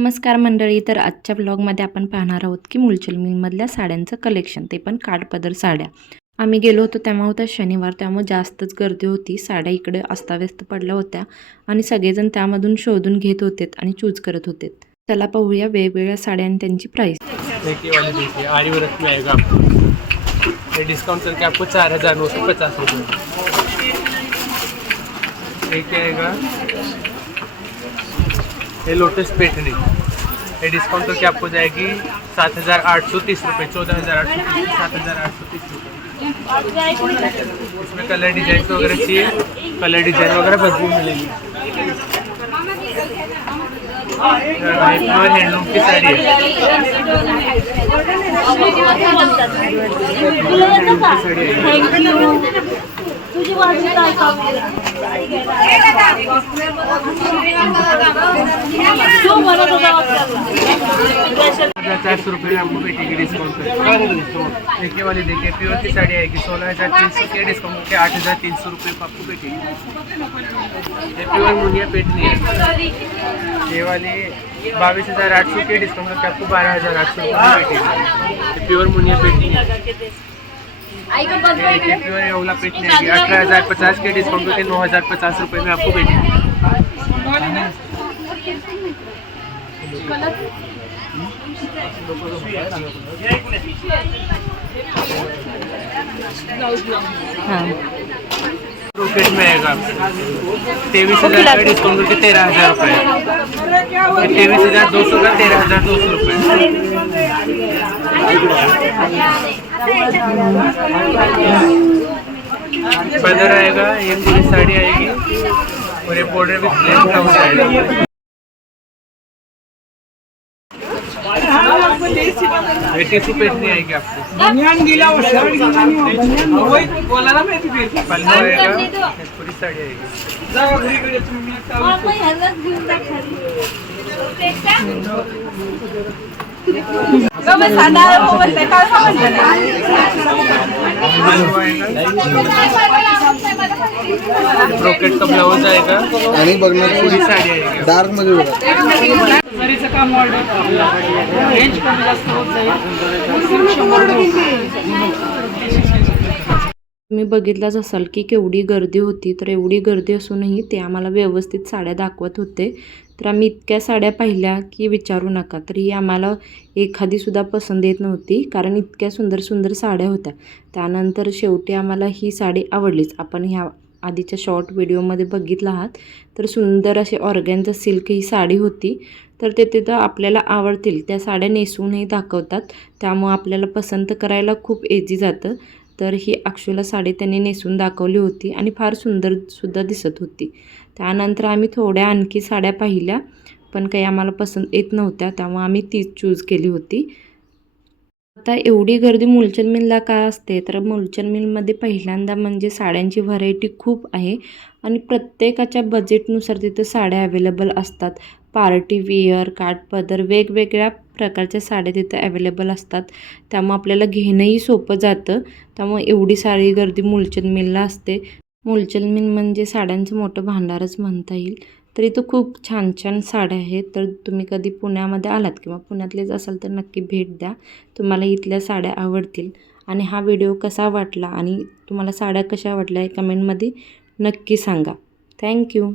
नमस्कार मंडळी. तर आजच्या ब्लॉगमध्ये आपण पाहणार आहोत की मुलचंद मिलमधल्या साड्यांचं कलेक्शन, ते पण काठपदर साड्या. आम्ही गेलो होतो तेव्हा होता शनिवार, त्यामुळे जास्तच गर्दी होती. साड्या इकडे अस्ताव्यस्त पडल्या होत्या आणि सगळेजण त्यामधून शोधून घेत होते आणि चूज करत होते. चला पाहूया वेगवेगळ्या साड्या आणि त्यांची प्राइस. देखिए वाली देखिए आरी वर्क में आएगा आपको, ये डिस्काउंट करके आपको 4,950 रुपये। एक आएगा ये लोटस पेटनी, ये डिस्काउंट करके आपको जाएगी 7,830 रुपये, 14,830, 7,830 रुपये। इसमें कलर डिजाइन वगैरह चाहिए, कलर डिजाइन वगैरह भरपूर मिलेगी। हैंडलूम की साड़ी है, तुझी बाजू काय काम जो बनत होता 400 रुपये में आपको बैठेगी डिस्काउंट करके। देखिए वाली देखिए प्योर की साड़ी आएगी 16,300 के, डिस्काउंट करके 8,300 रुपये को आपको बैठेगी। ये प्योर मुनिया पेटनी है, ये वाली 22,800 के, डिस्काउंट करके आपको 12,800 रुपये में बैठेगी। ये प्योर मुनिया पेटनी है। देखिए प्योर येवला पेटनी आएगी 18,050 के, डिस्काउंट करके 9,050 रुपये में आपको बैठेगी। ब्रोकेट में आएगा 23,000 का, डिस्काउंट करके 13,000 रुपये। 23,200 का, 13,200 रुपये। बदर आएगा, ये पूरी साड़ी आएगी और ये बॉर्डर विथ प्लेन ब्लाउज आएगा। ये टिश्यू पेटनी आएगी आपको, पल्लू आएगा, पूरी साड़ी आएगी। ब्रोकेट का ब्लाउज आएगा आणि पूरी साड़ी आएगी डार्क मध्ये बघा। तुम्ही बघितलाच असाल की केवढी गर्दी होती. तर एवढी गर्दी असूनही ते आम्हाला व्यवस्थित साड्या दाखवत होते. तर आम्ही इतक्या साड्या पाहिल्या की विचारू नका. तरी आम्हाला एखादीसुद्धा पसंत येत नव्हती, कारण इतक्या सुंदर सुंदर साड्या होत्या. त्यानंतर शेवटी आम्हाला ही साडी आवडलीच. आपण ह्या आधीच्या शॉर्ट व्हिडिओमध्ये बघितलं आहात. तर सुंदर असे ऑर्गॅन्झा सिल्क ही साडी होती. तर ते तिथं आपल्याला आवडतील त्या साड्या नेसूनही दाखवतात, त्यामुळं आपल्याला पसंत करायला खूप इझी जातं. तर ही अक्षुला साडी त्यांनी नेसून दाखवली होती आणि फार सुंदरसुद्धा दिसत होती. त्यानंतर आम्ही थोड्या आणखी साड्या पाहिल्या, पण काही आम्हाला पसंत येत नव्हत्या, त्यामुळे आम्ही तीच चूज केली होती. आता एवढी गर्दी मुलचंद मिलला का असते, तर मुलचंद मिलमध्ये पहिल्यांदा म्हणजे साड्यांची व्हरायटी खूप आहे आणि प्रत्येकाच्या बजेटनुसार तिथं साड्या अवेलेबल असतात. पार्टी वेअर, काठपदर, वेगवेगळ्या प्रकारच्या साड्या तिथं अवेलेबल असतात. त्यामुळे आपल्याला घेणंही सोपं जातं. त्यामुळे एवढी सारी गर्दी मुलचंद मिलला असते. मुलचंद मिल म्हणजे साड्यांचं मोठं भांडारच म्हणता येईल. तर इथं खूप छान छान साड्या आहेत. तर तुम्ही कधी पुण्यामध्ये आलात किंवा पुण्यातलेच असाल तर नक्की भेट द्या. तुम्हाला इथल्या साड्या आवडतील. आणि हा व्हिडिओ कसा वाटला आणि तुम्हाला साड्या कशा वाटल्या हे कमेंटमध्ये नक्की सांगा. थँक्यू.